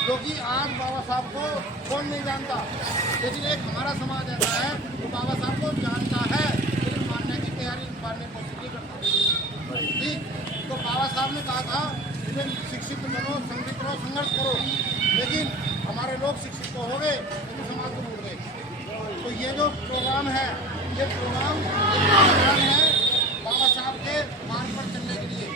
क्योंकि आज बाबा साहब को कौन नहीं जानता, लेकिन एक हमारा समाज ऐसा है जो बाबा साहब को जानता है लेकिन मानने की तैयारी मानने की कोशिश नहीं करता। ठीक, तो बाबा साहब ने कहा था इन्हें शिक्षित बनो, संगठित करो, संघर्ष करो, लेकिन हमारे लोग शिक्षित तो हो गए लेकिन समाज को भूल गए। तो ये जो प्रोग्राम है, ये प्रोग्राम है बाबा साहब के मार्ग पर चलने के लिए,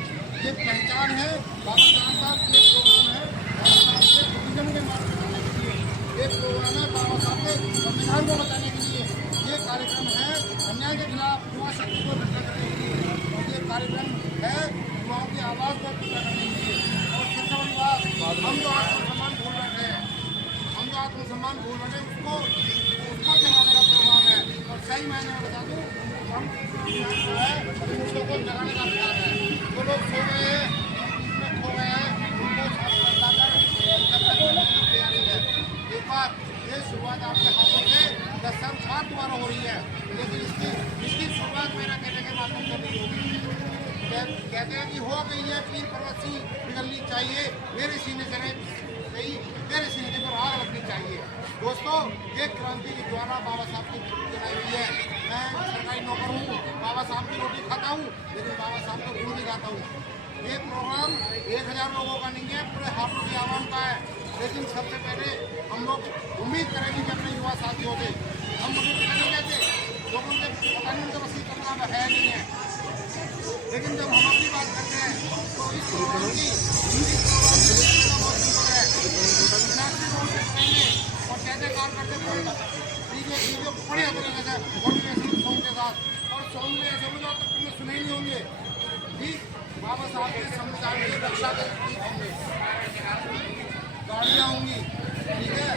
ये पहचान है बाबा साहब का, ये प्रोग्राम है बाबा साहब के विजन के मार्ग पर चलने के लिए, ये प्रोग्राम है बाबा साहब के संविधान को बचाने के लिए, ये कार्यक्रम है अन्याय के खिलाफ युवा शक्ति को इकट्ठा करने के लिए, और ये कार्यक्रम है युवाओं की आवाज़ को इकट्ठा करने के लिए। और सबसे बड़ी बात, हम जो आत्मसम्मान भूल बैठे हैं, हम जो आत्मसम्मान भूल बैठे उसको जगाने का प्रोग्राम है। और सही मायने में बता दूँ, हम दूसरों को जगाने का प्यार है। जो लोग सो गए हैं, इसमें खो गए हैं, उनको तैयारी है। एक बात, ये शुरुआत आपके हाथों से 10 साल बाद दोबारा हो रही है, लेकिन इसकी शुरुआत मेरा कहने के माध्यम से नहीं होगी। कहते हैं कि हो गई है पीर परवसी पिघलनी चाहिए, मेरे सीने से नहीं गई, मेरे सीने पर आग लगनी चाहिए। दोस्तों, ये क्रांति की ज्वाला बाबा साहब की जलाई हुई है। मैं सरकारी नौकर हूँ, बाबा साहब की रोटी खाता हूँ, लेकिन बाबा साहब का गुण भी गाता हूँ। ये प्रोग्राम 1000 लोगों का नहीं है, पूरे हापुड़ की आवाम का है। लेकिन सबसे पहले हम लोग उम्मीद करेंगे कि अपने युवा साथियों से, हम मुझे नहीं कहते, लोगों के कानून का वसी करना है नहीं है, लेकिन जब हम अपनी बात करते हैं तो इस प्रोग्राम की बहुत सिंपल है। और कैसे काम करते वीडियो बढ़िया तरीके से मोटिवेशन सॉन्ग के साथ, और सॉन्ग में ऐसे होंगे तक तुमने सुने ही नहीं होंगे। ठीक, बाबा साहब के संविधान की रक्षा के गीत होंगे, गाड़ियाँ होंगी, ठीक है,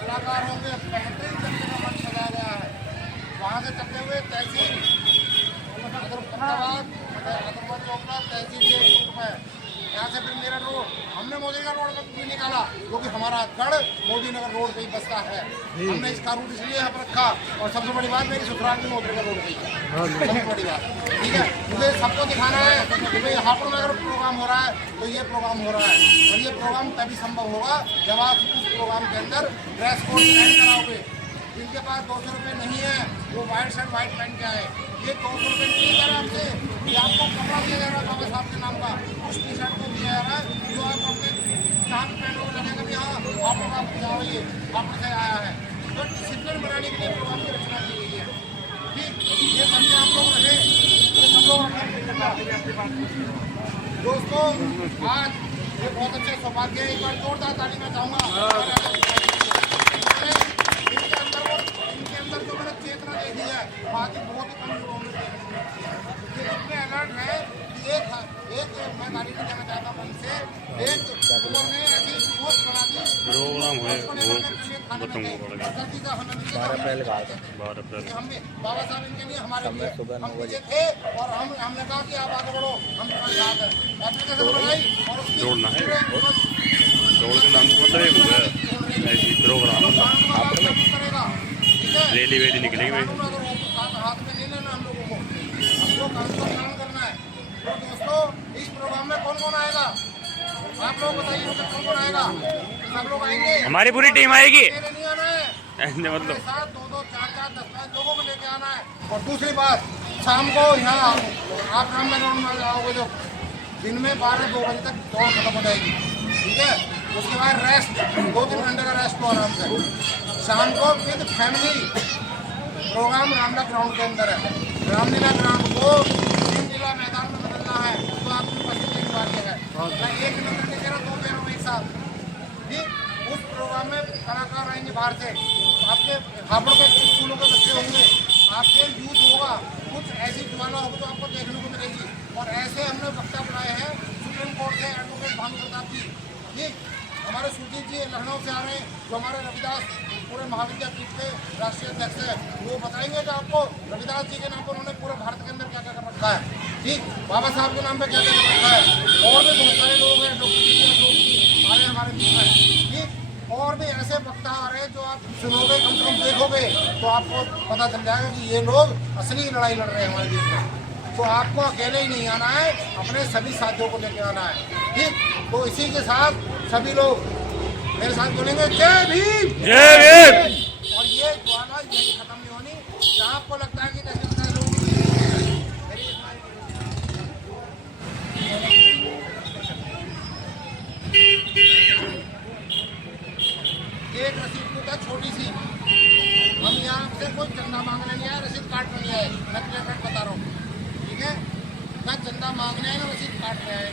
कलाकार होंगे, बेहतरीन तरीके का मंच सजाया गया है। वहाँ से चलते हुए तहसील तहसील के रूप में यहाँ से फिर मेरा रोड, हमने मोदी का रोड भी निकाला क्योंकि हमारा गढ़ मोदी नगर रोड पे ही बसता है। हमने इसका रूट इसलिए यहाँ पर रखा। और सबसे बड़ी बात, मेरी ससुराल भी मोदी का रोड पे ही है, सबसे बड़ी बात। ठीक है, मुझे सबको दिखाना है कि भाई हापुड़ में अगर प्रोग्राम हो रहा है तो ये प्रोग्राम हो रहा है, और ये प्रोग्राम तभी संभव होगा जब आप उस प्रोग्राम के अंदर ड्रेस कोड पहन कर आओगे। जिनके पास 200 रुपये नहीं है वो वाइट शर्ट वाइट पहन के आए। ये 200 रुपये नहीं जा रहा आपसे, ये आपको कपड़ा दिया जा रहा है बाबा साहब के नाम का, उस टी शर्ट को दिया जा रहा है जो आप अपने नाम पहनों को लगेगा कि हाँ हापुड़ का बचाव, ये हापुड़ से आया है। तो डिसिप्लिन बनाने के लिए प्रोग्राम की रचना की गई है। ठीक, ये करके आप लोग रहे, ये सब लोग दोस्तों, आज ये बहुत अच्छा सौभाग्य है। एक बार जोरदार ताली मैं चाहूँगा। इनके अंदर जो मैंने चेतना देखी है, बाकी बहुत ही कम लोगों में देखी है। ये इतने अलर्ट है कि एक मैं गाड़ी नहीं जाना चाहता मन से, एक उन्होंने ऐसी पोस्ट बना दी प्रोग्राम है वो बताऊंगा। 12 अप्रैल का हमें बाबा साहब इनके लिए हमारे लिए हम पीछे थे, और हमने कहा कि आप आगे बढ़ो, हम तुम्हारे साथ हैं। एप्लीकेशन बनाई और जोड़ना है, जोड़ के नाम मतलब एक हुआ ऐसी प्रोग्राम करेगा। रैली वैली निकलेगी भाई, हाथ में नहीं लेना हम लोगों को, हमको कानून का पालन करना है। तो दोस्तों, इस प्रोग्राम में कौन कौन आएगा आप लोग बताइए, कौन कौन आएगा? सब लोग आएंगे, हमारी पूरी टीम आएगी, नहीं आना है मतलब साथ 2-2, 4-4, 10-10 लोगों को लेके आना है। और दूसरी बात, शाम को यहाँ आप रामनगर में आओगे जो दिन में 12-2 बजे तक दौड़ खत्म हो जाएगी। ठीक है, उसके बाद रेस्ट, 2-3 घंटे का रेस्ट को आराम से। शाम को with family programme Ramlila ground के अंदर है। रामलीला ग्राउंड को जिला मैदान में बदलना है तो आपकी उपस्थिति अनिवार्य है। मैं एक किलोमीटर नहीं कह रहा, 2 कह रहा हूँ एक साथ। ठीक, उस प्रोग्राम में कलाकार आएंगे बाहर से, आपके हापुड़ के स्कूलों के बच्चे होंगे, आपके यूथ होगा, कुछ ऐसी ज्वाला होगी तो आपको देखने को मिलेगी। और ऐसे हमने वक्ता बुलाए हैं सुप्रीम कोर्ट से, एडवोकेट भानु प्रताप जी, ठीक, हमारे सुरजीत जी लखनऊ से आ रहे हैं, जो हमारे रविदास पूरे महाविद्यापीठ के राष्ट्रीय अध्यक्ष है। वो बताएंगे कि आपको रविदास जी के नाम पर उन्होंने पूरे भारत के अंदर क्या क्या कर रखा है। ठीक, बाबा साहब के नाम पर क्या क्या कर रखा है। और भी बहुत सारे लोग हैं, डॉक्टर आए हमारे बीच में। ठीक, और भी ऐसे वक्ता आ रहे हैं जो आप सुनोगे, कम से कम देखोगे तो आपको पता चल जाएगा कि ये लोग असली लड़ाई लड़ रहे हैं हमारे बीच में। तो आपको अकेले ही नहीं आना है, अपने सभी साथियों को लेकर आना है। ठीक, तो इसी के साथ सभी लोग मेरे साथ बोलेंगे जय भीम। जय भीम। और ये ज्वाला यही खत्म नहीं होनी। जहाँ आपको लगता है कि जैसे लोग एक रसीद को था छोटी सी, हम यहाँ से कोई चंदा मांगने नहीं आए, रसीद काटने नहीं आए। मैं क्लियर कट बता रहा हूँ, ठीक है? ना चंदा मांगने आए ना रसीद काटने आए।